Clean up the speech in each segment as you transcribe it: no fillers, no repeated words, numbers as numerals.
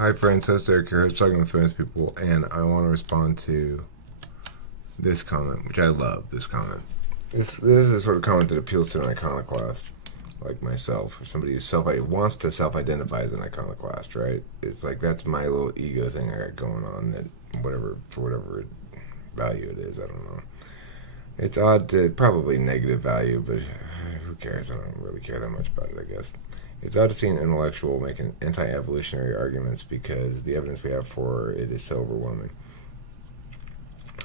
Hi friends, host Eric here, host talking with famous people, and I want to respond to this comment, which I love. This comment. This is the sort of comment that appeals to an iconoclast like myself, or somebody who wants to self-identify as an iconoclast, right? It's like that's my little ego thing I got going on. That for whatever value it is, I don't know. It's odd to probably negative value, but who cares? I don't really care that much about it, I guess. It's odd to see an intellectual making anti-evolutionary arguments because the evidence we have for it is so overwhelming.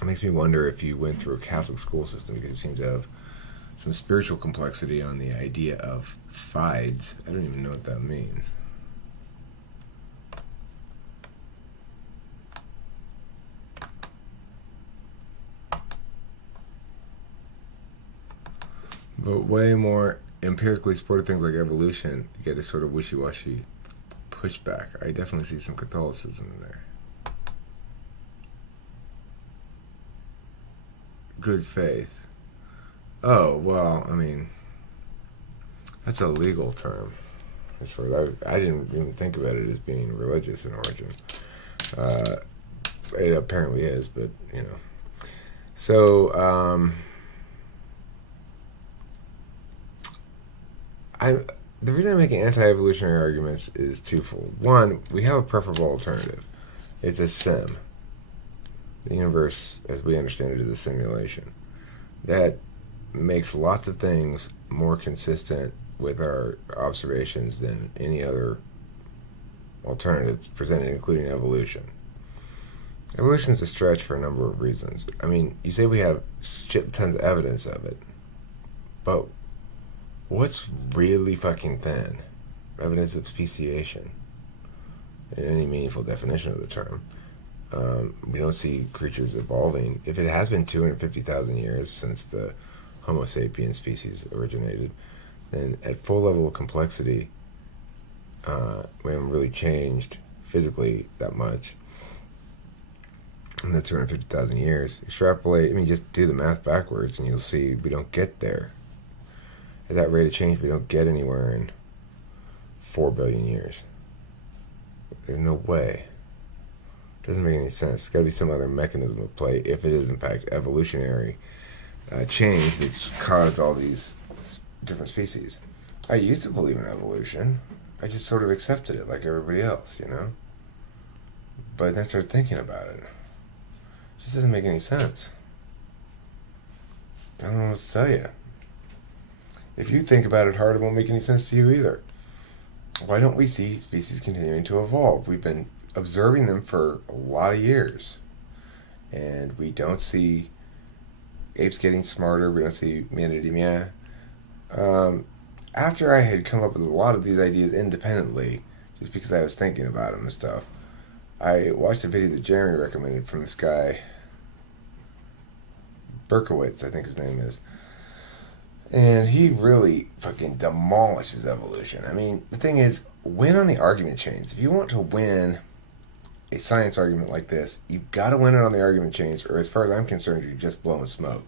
It makes me wonder if you went through a Catholic school system, because you seem to have some spiritual complexity on the idea of fides. I don't even know what that means. But way more empirically supported things like evolution get a sort of wishy-washy pushback. I definitely see some Catholicism in there. Good faith. Oh, well, I mean, that's a legal term. As far as I didn't even think about it as being religious in origin. It apparently is, but, you know. So, the reason I'm making anti-evolutionary arguments is twofold. One, we have a preferable alternative. It's a sim. The universe, as we understand it, is a simulation. That makes lots of things more consistent with our observations than any other alternative presented, including evolution. Evolution is a stretch for a number of reasons. I mean, you say we have tons of evidence of it, but what's really fucking thin? Evidence of speciation, in any meaningful definition of the term. We don't see creatures evolving. If it has been 250,000 years since the Homo sapiens species originated, then at full level of complexity, we haven't really changed physically that much in the 250,000 years. Extrapolate, I mean, just do the math backwards and you'll see we don't get there. At that rate of change, we don't get anywhere in 4 billion years. There's no way. It doesn't make any sense. It's got to be some other mechanism at play, if it is in fact evolutionary change that's caused all these different species. I used to believe in evolution. I just sort of accepted it like everybody else, you know? But then I started thinking about it. It just doesn't make any sense. I don't know what to tell you. If you think about it hard, it won't make any sense to you either. Why don't we see species continuing to evolve? We've been observing them for a lot of years, and we don't see apes getting smarter. We don't see manidemia. After I had come up with a lot of these ideas independently, just because I was thinking about them and stuff, I watched a video that Jeremy recommended from this guy, Berkowitz, I think his name is. And he really fucking demolishes evolution. I mean, the thing is, win on the argument chains. If you want to win a science argument like this, you've got to win it on the argument chains, or as far as I'm concerned, you're just blowing smoke.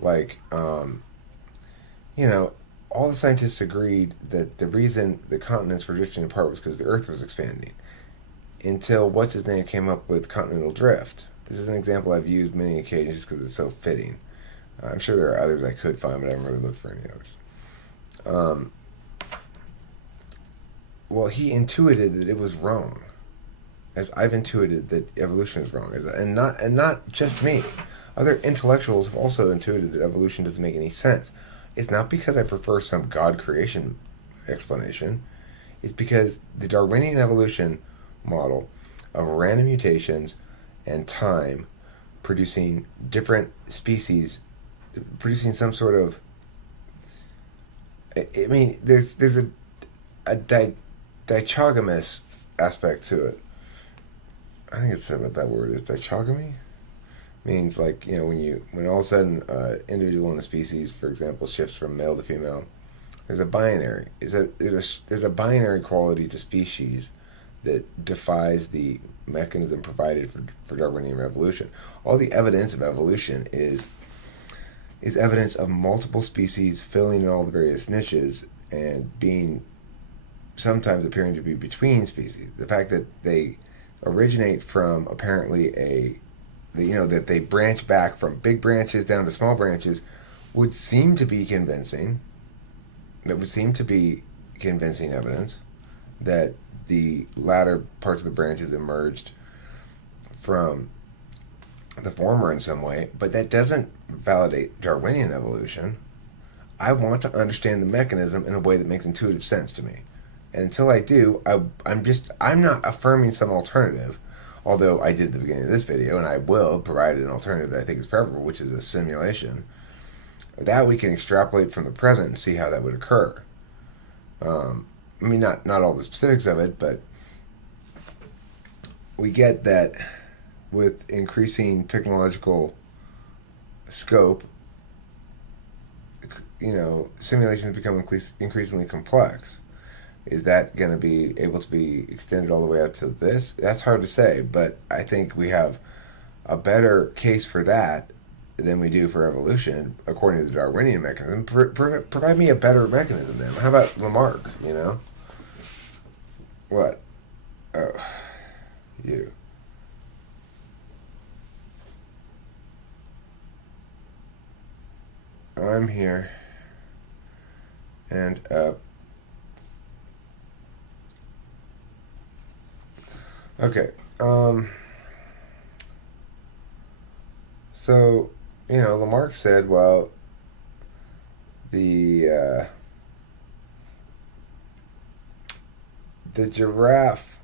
Like, you know, all the scientists agreed that the reason the continents were drifting apart was because the Earth was expanding. Until what's-his-name came up with continental drift. This is an example I've used many occasions just because it's so fitting. I'm sure there are others I could find, but I haven't really looked for any others. Well, he intuited that it was wrong, as I've intuited that evolution is wrong, and not just me. Other intellectuals have also intuited that evolution doesn't make any sense. It's not because I prefer some God creation explanation. It's because the Darwinian evolution model of random mutations and time producing different species, producing some sort of, I mean, there's a dichogamous aspect to it. I think it's what that word is. Dichogamy means, like, you know, when all of a sudden individual in a species, for example, shifts from male to female, there's a binary. There's a binary quality to species that defies the mechanism provided for Darwinian evolution. All the evidence of evolution is evidence of multiple species filling in all the various niches and being sometimes appearing to be between species. The fact that they originate from apparently that they branch back from big branches down to small branches would seem to be convincing. That would seem to be convincing evidence that the latter parts of the branches emerged from the former in some way, but that doesn't validate Darwinian evolution. I want to understand the mechanism in a way that makes intuitive sense to me. And until I do, I'm not affirming some alternative, although I did at the beginning of this video, and I will provide an alternative that I think is preferable, which is a simulation. That we can extrapolate from the present and see how that would occur. Not all the specifics of it, but we get that with increasing technological scope, simulations become increasingly complex. Is that going to be able to be extended all the way up to this? That's hard to say, but I think we have a better case for that than we do for evolution, according to the Darwinian mechanism. Provide me a better mechanism then. How about Lamarck, What? Oh, you. I'm here. And up. Okay. So, Lamarck said, well, the giraffe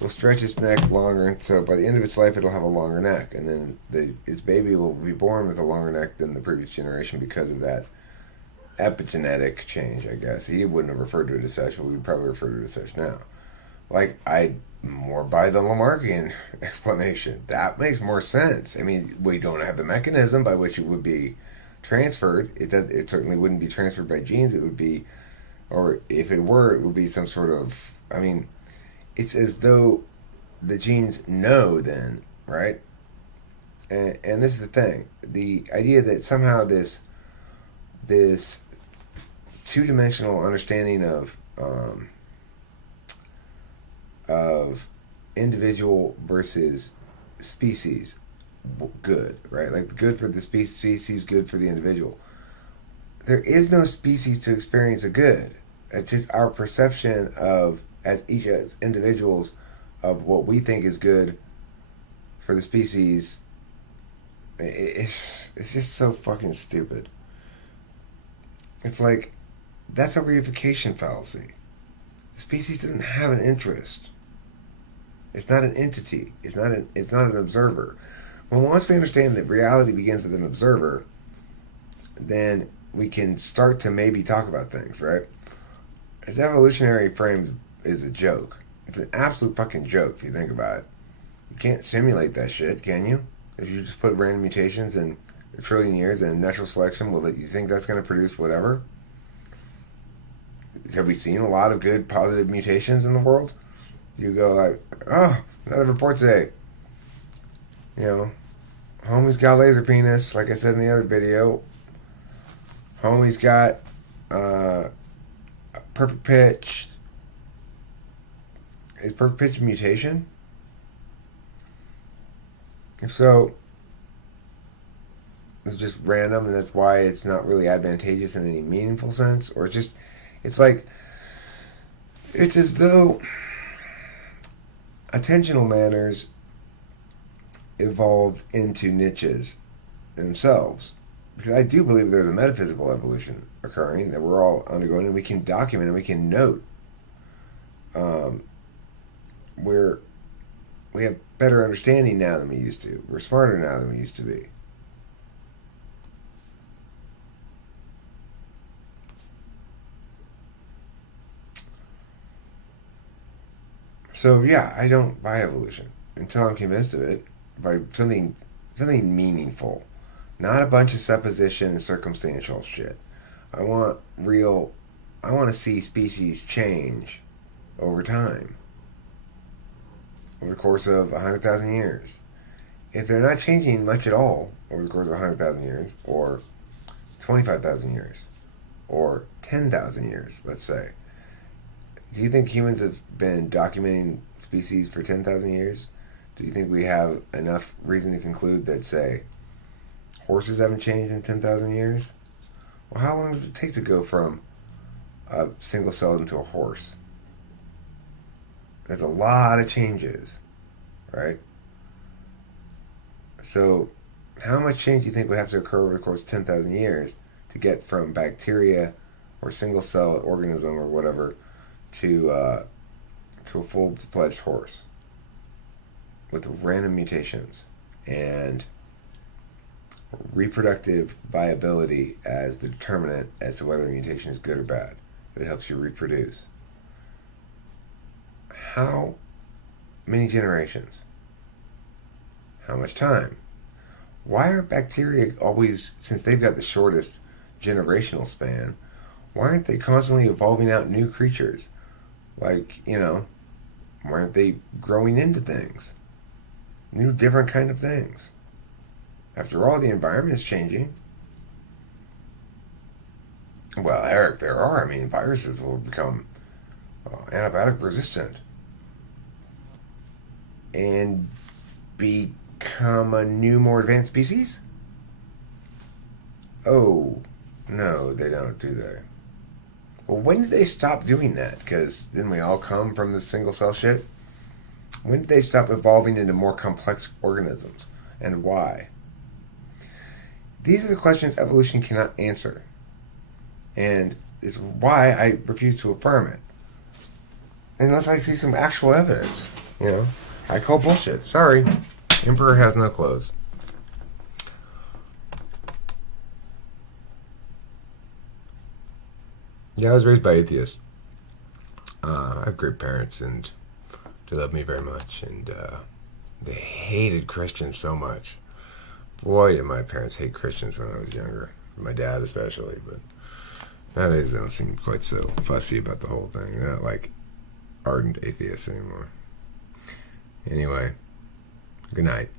will stretch its neck longer, and so by the end of its life, it'll have a longer neck, and then its baby will be born with a longer neck than the previous generation because of that epigenetic change, I guess. He wouldn't have referred to it as such, but we'd probably refer to it as such now. I more by the Lamarckian explanation. That makes more sense. We don't have the mechanism by which it would be transferred. It certainly wouldn't be transferred by genes. It would be, or if it were, it would be some sort of, it's as though the genes know then, right? And this is the thing. The idea that somehow this two-dimensional understanding of individual versus species good, right? Like good for the species, good for the individual. There is no species to experience a good. It's just our perception of, as each as individuals, of what we think is good for the species. It's just so fucking stupid. It's like, that's a reification fallacy. The species doesn't have an interest. It's not an entity. It's not an observer. Well, once we understand that reality begins with an observer, then we can start to maybe talk about things, right? This evolutionary frame is a joke. It's an absolute fucking joke if you think about it. You can't simulate that shit, can you? If you just put random mutations in a trillion years and natural selection, you think that's going to produce whatever? Have we seen a lot of good positive mutations in the world? You go like, oh, another report today. Homie's got laser penis, like I said in the other video. Homie's got perfect pitch. Is perfect pitch a mutation? If so, it's just random, and that's why it's not really advantageous in any meaningful sense, or it's as though attentional manners evolved into niches themselves. Because I do believe there's a metaphysical evolution occurring that we're all undergoing, and we can document and we can note where we have better understanding now than we used to. We're smarter now than we used to be. So yeah, I don't buy evolution until I'm convinced of it by something meaningful, not a bunch of supposition and circumstantial shit. I want to see species change over time, over the course of 100,000 years. If they're not changing much at all over the course of 100,000 years, or 25,000 years, or 10,000 years, let's say, Do you think humans have been documenting species for 10,000 years? Do you think we have enough reason to conclude that, say, horses haven't changed in 10,000 years? Well, how long does it take to go from a single cell into a horse? There's a lot of changes, right? So, how much change do you think would have to occur over the course of 10,000 years to get from bacteria or single cell organism or whatever to a full-fledged horse with random mutations and reproductive viability as the determinant as to whether a mutation is good or bad? It helps you reproduce. How many generations? How much time? Why are bacteria always, since they've got the shortest generational span, why aren't they constantly evolving out new creatures? Like, why aren't they growing into things? New, different kind of things. After all, the environment is changing. Well, Eric, there are. I mean, viruses will become antibiotic resistant and become a new, more advanced species? Oh, no, they don't, do they? Well, when did they stop doing that? Because didn't we all come from this single cell shit? When did they stop evolving into more complex organisms? And why? These are the questions evolution cannot answer. And it's why I refuse to affirm it. Unless I see some actual evidence. I call bullshit. Sorry. Emperor has no clothes. Yeah, I was raised by atheists. I have great parents, and they love me very much, and they hated Christians so much. Boy, did my parents hate Christians when I was younger. My dad especially, but nowadays they don't seem quite so fussy about the whole thing. They're not like ardent atheists anymore. Anyway, good night.